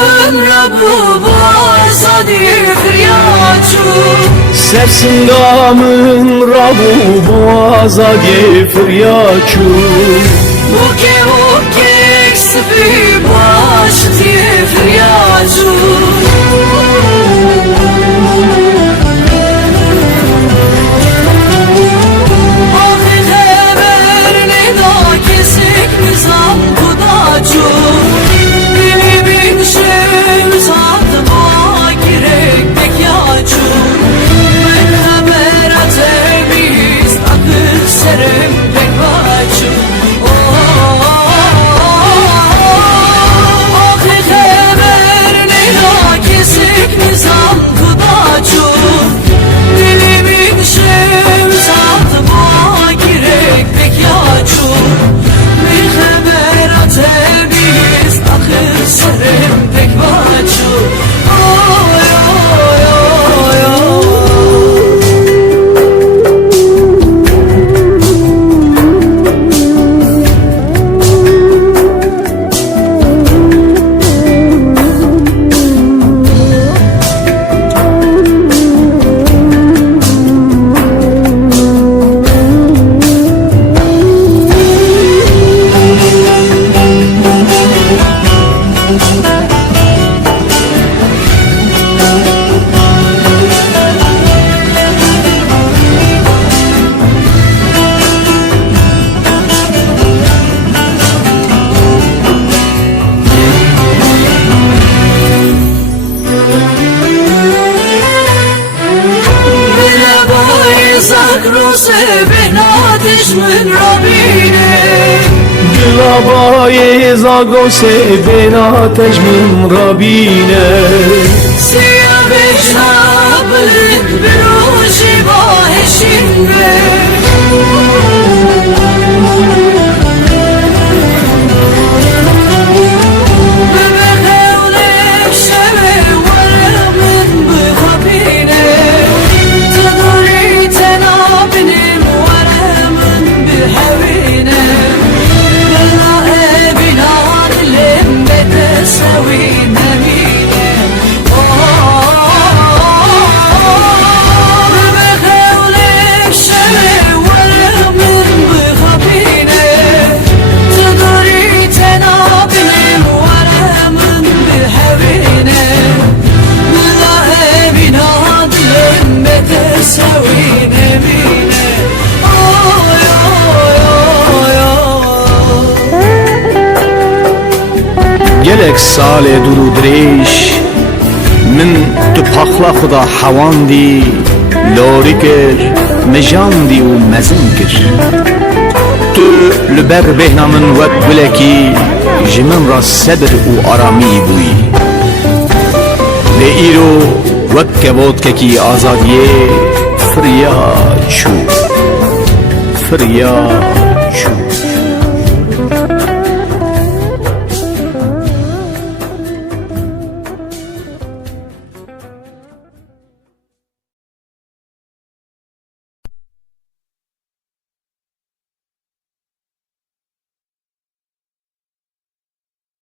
من Rabu bazadi firyaçu Sersindamın Rabu bazadi firyaçu Buke buke sıfı başti firyaçu Ahir haber ne da kesik nizam kudaçu Zakroze benatiş min Rabbine Dilabaye zagose benateş min Rabbine Siyah beşnabın bir hoşi bahişinde gelek sale duru dreş min tu paxla xuda hawandi lori kir mejandi u mezin kir tu liber behna min wek bileki jimin ra sebr u arami buy le îro wek kevot-kekî azadiyê firya çû